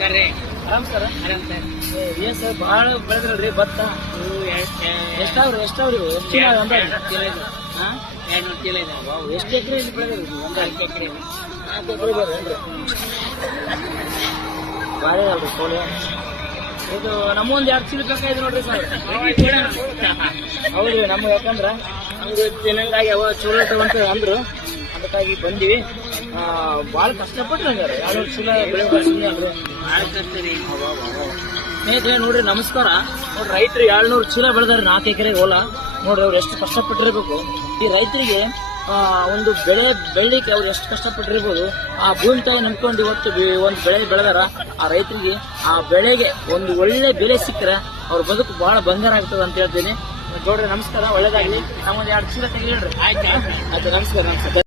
ಕರೆ ಆರಾಮ್ ಸರ್. ಆರಾಮ್ ಸರ್. ಏನ್ ಸರ್ ಭಾಳ ಬೆಳೆದ್ರಲ್ರಿ ಭತ್ತ? ಎಷ್ಟಾವ್ರಿ ಎಷ್ಟು ಚೀಲ ಅಂದಾಜು? 200 ಚೀಲ ಇದೆ. ಎಷ್ಟು ಎಕರೆ ಇಲ್ಲಿ ಬೆಳೆದ್ರಿ? 4 ಎಕರೆ. 4 ಎಕರೆ ಬರೇನ್ರಿ? ಭಾರಿ ಅಲ್ರಿ ಕೋಳಿ. ಇದು ನಮ್ಮೊಂದು 2 ಚೀಲ ಬೇಕಾಯ್ತು ನೋಡ್ರಿ ಸರ್. ಹೌದ್ರಿ, ನಮ್ಗೆ ಯಾಕಂದ್ರ ನಮ್ಗೆ ತಿನ್ನಂಗಾಗಿ ಅವ ಚೂಲ ತಗೊಂತ ಅಂದ್ರು, ಅದಕ್ಕಾಗಿ ಬಂದಿವಿ. ಭಾಳ ಕಷ್ಟಪಟ್ಟು ನಂಗಾರ 200 ಚೀಲ ಬೆಳೆ ಸುಮ್ಮನೆ ಅಲ್ರಿ. ಭಾಳ ಕಷ್ಟ ರೀ. ಸ್ನೇಹಿತರೆ ನೋಡ್ರಿ, ನಮಸ್ಕಾರ. ನೋಡ್ರಿ, ರೈತರು 200 ಚೀಲ ಬೆಳೆದಾರೆ 4 ಎಕರೆ ಹೊಲ. ನೋಡ್ರಿ ಅವ್ರು ಎಷ್ಟು ಕಷ್ಟಪಟ್ಟಿರ್ಬೇಕು. ಈ ರೈತರಿಗೆ ಒಂದು ಬೆಳೆ ಬೆಳಿಲಿಕ್ಕೆ ಅವ್ರು ಎಷ್ಟು ಕಷ್ಟಪಟ್ಟಿರ್ಬೋದು. ಆ ಭೂಮಿ ತಾಯಿ ನಂಬ್ಕೊಂಡು ಇವತ್ತು ಒಂದು ಬೆಳೆ ಬೆಳೆದಾರ. ಆ ರೈತರಿಗೆ ಆ ಬೆಳೆಗೆ ಒಂದು ಒಳ್ಳೆ ಬೆಲೆ ಸಿಕ್ಕರೆ ಅವ್ರ ಬದುಕು ಬಹಳ ಬಂಗಾರ ಆಗ್ತದೆ ಅಂತ ಹೇಳ್ತೀನಿ. ನೋಡ್ರಿ, ನಮಸ್ಕಾರ, ಒಳ್ಳೇದಾಗ್ಲಿ. ನಮ್ಮೊಂದು 2 ಚೀಲ ತೆಗಿಲ್ರಿ. ಆಯ್ತು. ಆಯ್ತು, ನಮಸ್ಕಾರ.